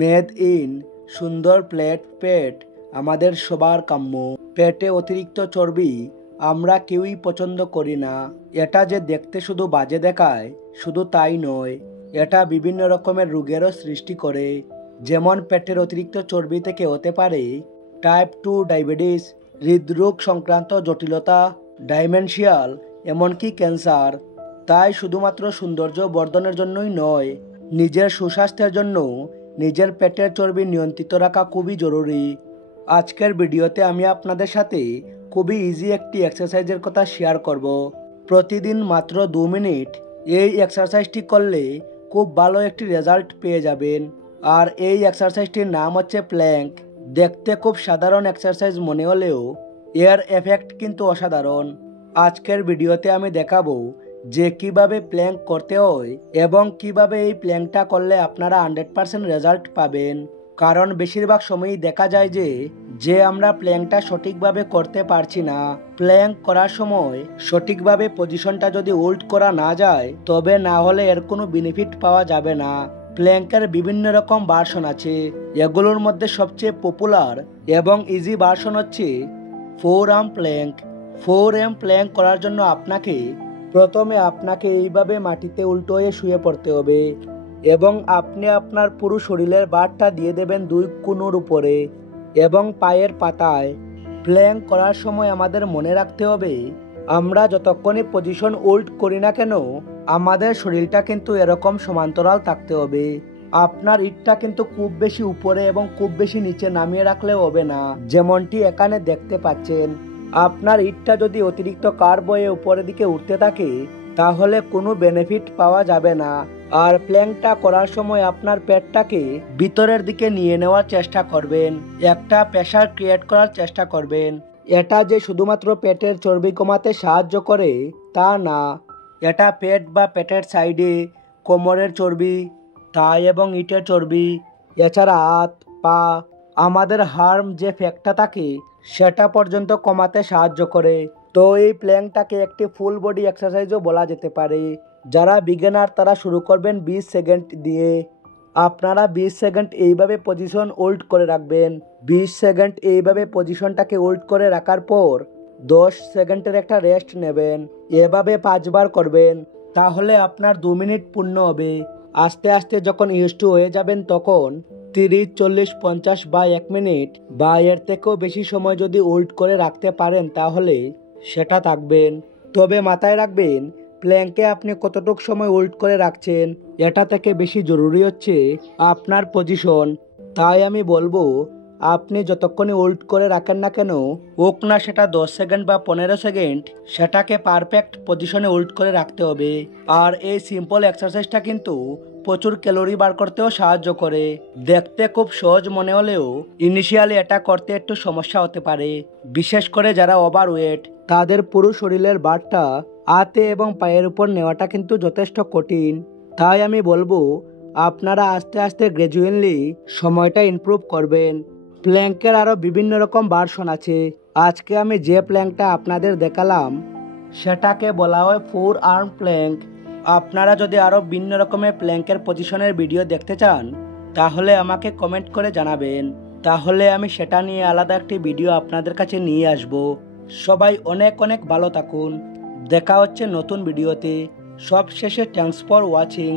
মেদ ইন সুন্দর প্লেট পেট আমাদের সবার কাম্য। পেটে অতিরিক্ত চর্বি আমরা কেউই পছন্দ করি না। এটা যে দেখতে শুধু বাজে দেখায় শুধু তাই নয়, এটা বিভিন্ন রকমের রোগেরও সৃষ্টি করে। যেমন পেটের অতিরিক্ত চর্বি থেকে হতে পারে টাইপ 2 ডায়াবেটিস, হৃদরোগ সংক্রান্ত জটিলতা, ডাইমেনশিয়াল, এমনকি ক্যান্সার। তাই শুধুমাত্র সৌন্দর্য বর্ধনের জন্যই নয়, নিজের সুস্বাস্থ্যের জন্য নিজের পেটের চর্বি নিয়ন্ত্রিত রাখা খুবই জরুরি। আজকের ভিডিওতে আমি আপনাদের সাথে খুবই ইজি একটি এক্সারসাইজের কথা শেয়ার করব। প্রতিদিন মাত্র 2 মিনিট এই এক্সারসাইজটি করলে খুব ভালো একটি রেজাল্ট পেয়ে যাবেন। আর এই এক্সারসাইজটির নাম হচ্ছে প্ল্যাঙ্ক। দেখতে খুব সাধারণ এক্সারসাইজ মনে হলেও এর এফেক্ট কিন্তু অসাধারণ। আজকের ভিডিওতে আমি দেখাবো যে কিভাবে প্ল্যাঙ্ক করতে হয় এবং কিভাবে এই প্ল্যাঙ্কটা করলে আপনারা 100% রেজাল্ট পাবেন। কারণ বেশিরভাগ সময়ই দেখা যায় যে আমরা প্ল্যাঙ্কটা সঠিকভাবে করতে পারছি না। প্ল্যাঙ্ক করার সময় সঠিকভাবে পজিশনটা যদি উল্ট করা না যায় তবে না হলে এর কোনো বেনিফিট পাওয়া যাবে না। প্ল্যাঙ্কের বিভিন্ন রকম ভার্সন আছে, এগুলোর মধ্যে সবচেয়ে পপুলার এবং ইজি ভার্সন হচ্ছে 4 আর্ম প্ল্যাঙ্ক। 4 আর্ম প্ল্যাঙ্ক করার জন্য প্রথমে আপনাকে এইভাবে মাটিতে উল্টো হয়ে শুয়ে পড়তে হবে এবং আপনি আপনার পুরো শরীরের ভারটা দিয়ে দেবেন 2 কোণের উপরে এবং পায়ের পাতায়। প্ল্যাঙ্ক করার সময় আমাদের মনে রাখতে হবে আমরা যতক্ষণই পজিশন উল্ট করি না কেন আমাদের শরীরটা কিন্তু এরকম সমান্তরাল থাকতে হবে। আপনার ইটটা কিন্তু খুব বেশি উপরে এবং খুব বেশি নিচে নামিয়ে রাখলেও হবে না, যেমনটি এখানে দেখতে পাচ্ছেন। আপনার ইটটা যদি অতিরিক্ত কার্ভ হয়ে উপরের দিকে উঠতে থাকে তাহলে কোনো বেনিফিট পাওয়া যাবে না। আর প্ল্যাঙ্কটা করার সময় আপনার পেটটাকে ভিতরের দিকে নিয়ে নেওয়ার চেষ্টা করবেন, একটা প্রেসার ক্রিয়েট করার চেষ্টা করবেন। এটা যে শুধুমাত্র পেটের চর্বি কমাতে সাহায্য করে তা না, এটা পেট বা পেটের সাইডে কোমরের চর্বি, থাই এবং ইটের চর্বি, এছাড়া হাত পা আমাদের হার্ম যে ফ্যাটটা থাকে সেটা পর্যন্ত কমাতে সাহায্য করে। তো এই প্ল্যাঙ্কটাকে একটি ফুল বডি এক্সারসাইজও বলা যেতে পারে। যারা বিগিনার তারা শুরু করবেন 20 সেকেন্ড দিয়ে। আপনারা 20 সেকেন্ড এইভাবে পজিশন হোল্ড করে রাখবেন। 20 সেকেন্ড এইভাবে পজিশনটাকে হোল্ড করে রাখার পর 10 সেকেন্ডের একটা রেস্ট নেবেন। এভাবে 5 বার করবেন, তাহলে আপনার 2 মিনিট পূর্ণ হবে। আস্তে আস্তে যখন ইউজ টু হয়ে যাবেন তখন 30, 40, 50 বা 1 মিনিট বা এর থেকেও বেশি সময় যদি হোল্ড করে রাখতে পারেন তাহলে সেটা থাকবেন। তবে মাথায় রাখবেন প্ল্যাঙ্কে আপনি কতটুকু সময় হোল্ড করে রাখছেন এটা থেকে বেশি জরুরি হচ্ছে আপনার পজিশন। তাই আমি বলবো আপনি যতক্ষণই হোল্ড করে রাখেন না কেন হোক না সেটা 10 সেকেন্ড বা 15 সেকেন্ড, সেটাকে পারফেক্ট পজিশনে হোল্ড করে রাখতে হবে। আর এই সিম্পল এক্সারসাইজটা কিন্তু প্রচুর ক্যালোরি বার করতেও সাহায্য করে। দেখতে খুব সহজ মনে হলেও ইনিশিয়ালি এটা করতে একটু সমস্যা হতে পারে, বিশেষ করে যারা ওভার ওয়েট। তাদের পুরো শরীরের ভারটা হাতে এবং পায়ের উপর নেওয়াটা কিন্তু যথেষ্ট কঠিন। তাই আমি বলবো আপনারা আস্তে আস্তে গ্র্যাজুয়ালি সময়টা ইমপ্রুভ করবেন। প্ল্যাঙ্কের আরও বিভিন্ন রকম ভার্সন আছে। আজকে আমি যে প্ল্যাঙ্কটা আপনাদের দেখালাম সেটাকে বলা হয় 4 আর্ম প্ল্যাঙ্ক। আপনারা যদি আরও ভিন্ন রকমের প্ল্যাঙ্কের পজিশনের ভিডিও দেখতে চান তাহলে আমাকে কমেন্ট করে জানাবেন, তাহলে আমি সেটা নিয়ে আলাদা একটি ভিডিও আপনাদের কাছে নিয়ে আসব। সবাই অনেক অনেক ভালো থাকুন, দেখা হচ্ছে নতুন ভিডিওতে। সব শেষে থ্যাঙ্কস ফর ওয়াচিং।